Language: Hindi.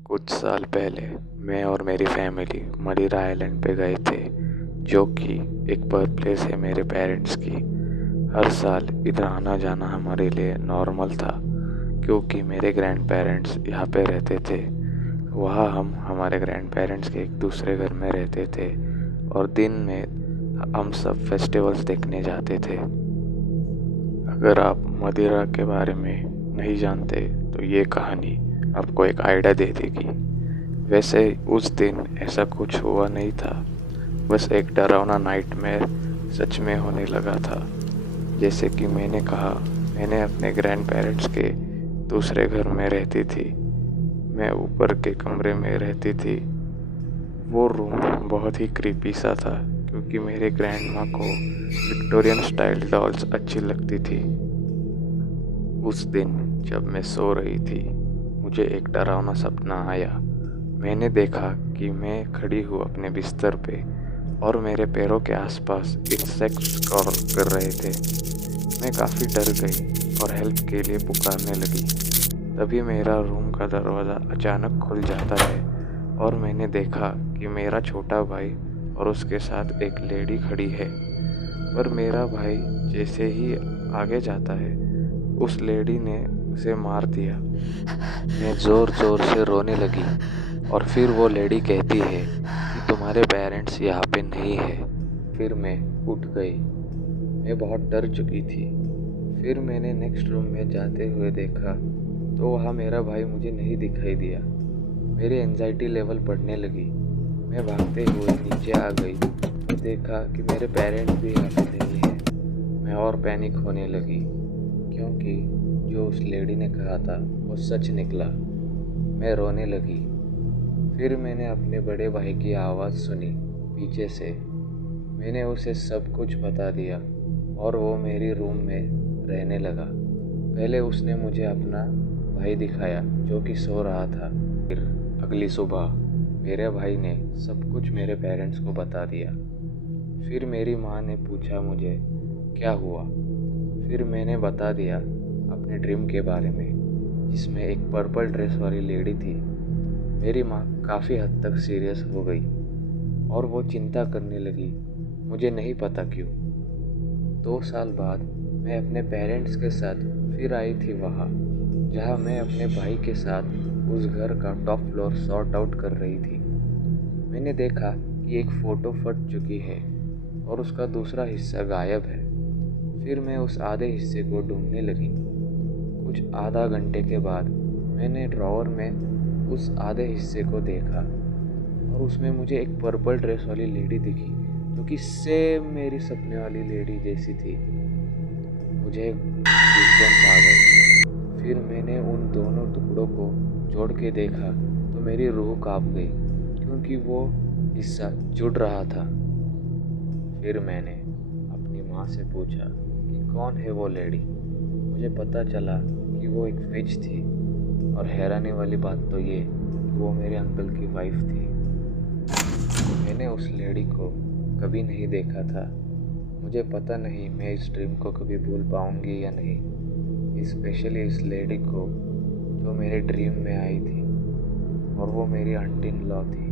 कुछ साल पहले मैं और मेरी फैमिली मदिरा आइलैंड पे गए थे, जो कि एक बर्थ प्लेस है मेरे पेरेंट्स की। हर साल इधर आना जाना हमारे लिए नॉर्मल था, क्योंकि मेरे ग्रैंड पेरेंट्स यहाँ पे रहते थे। वहाँ हम हमारे ग्रैंड पेरेंट्स के एक दूसरे घर में रहते थे और दिन में हम सब फेस्टिवल्स देखने जाते थे। अगर आप मदिरा के बारे में नहीं जानते तो ये कहानी आपको एक आइडिया दे देगी। वैसे उस दिन ऐसा कुछ हुआ नहीं था, बस एक डरावना नाइटमेयर सच में होने लगा था। जैसे कि मैंने कहा, मैंने अपने ग्रैंड पेरेंट्स के दूसरे घर में रहती थी। मैं ऊपर के कमरे में रहती थी। वो रूम बहुत ही क्रीपी सा था, क्योंकि मेरे ग्रैंड माँ को विक्टोरियन स्टाइल डॉल्स अच्छी लगती थी। उस दिन जब मैं सो रही थी, मुझे एक डरावना सपना आया। मैंने देखा कि मैं खड़ी हूँ अपने बिस्तर पे और मेरे पैरों के आसपास इंसेक्ट्स क्रॉल कर रहे थे। मैं काफ़ी डर गई और हेल्प के लिए पुकारने लगी। तभी मेरा रूम का दरवाज़ा अचानक खुल जाता है और मैंने देखा कि मेरा छोटा भाई और उसके साथ एक लेडी खड़ी है। पर मेरा भाई जैसे ही आगे जाता है, उस लेडी ने उसे मार दिया। मैं ज़ोर ज़ोर से रोने लगी और फिर वो लेडी कहती है कि तुम्हारे पेरेंट्स यहाँ पे नहीं है। फिर मैं उठ गई। मैं बहुत डर चुकी थी। फिर मैंने नेक्स्ट रूम में जाते हुए देखा तो वहाँ मेरा भाई मुझे नहीं दिखाई दिया। मेरी एंजाइटी लेवल बढ़ने लगी। मैं भागते हुए नीचे आ गई और देखा कि मेरे पेरेंट्स भी यहाँ पे नहीं है। मैं और पैनिक होने लगी, क्योंकि जो उस लेडी ने कहा था वो सच निकला। मैं रोने लगी। फिर मैंने अपने बड़े भाई की आवाज़ सुनी पीछे से। मैंने उसे सब कुछ बता दिया और वो मेरी रूम में रहने लगा। पहले उसने मुझे अपना भाई दिखाया जो कि सो रहा था। फिर अगली सुबह मेरे भाई ने सब कुछ मेरे पेरेंट्स को बता दिया। फिर मेरी माँ ने पूछा मुझे क्या हुआ। फिर मैंने बता दिया अपने ड्रीम के बारे में, जिसमें एक पर्पल ड्रेस वाली लेडी थी। मेरी माँ काफ़ी हद तक सीरियस हो गई और वो चिंता करने लगी, मुझे नहीं पता क्यों। 2 साल बाद मैं अपने पेरेंट्स के साथ फिर आई थी वहाँ, जहाँ मैं अपने भाई के साथ उस घर का टॉप फ्लोर सॉर्ट आउट कर रही थी। मैंने देखा कि एक फ़ोटो फट चुकी है और उसका दूसरा हिस्सा गायब है। फिर मैं उस आधे हिस्से को ढूंढने लगी। कुछ आधा घंटे के बाद मैंने ड्रॉअर में उस आधे हिस्से को देखा और उसमें मुझे एक पर्पल ड्रेस वाली लेडी दिखी, जो कि सेम मेरी सपने वाली लेडी जैसी थी। मुझे गूज़बम्स आ गए। फिर मैंने उन दोनों टुकड़ों को जोड़ के देखा तो मेरी रूह कांप गई, क्योंकि वो हिस्सा जुड़ रहा था। फिर मैंने अपनी माँ से पूछा कि कौन है वो लेडी। मुझे पता चला कि वो एक विच थी, और हैरानी वाली बात तो ये कि वो मेरे अंकल की वाइफ थी। मैंने उस लेडी को कभी नहीं देखा था। मुझे पता नहीं मैं इस ड्रीम को कभी भूल पाऊंगी या नहीं, स्पेशली इस लेडी को जो मेरे ड्रीम में आई थी, और वो मेरी आंटी इन लॉ थी।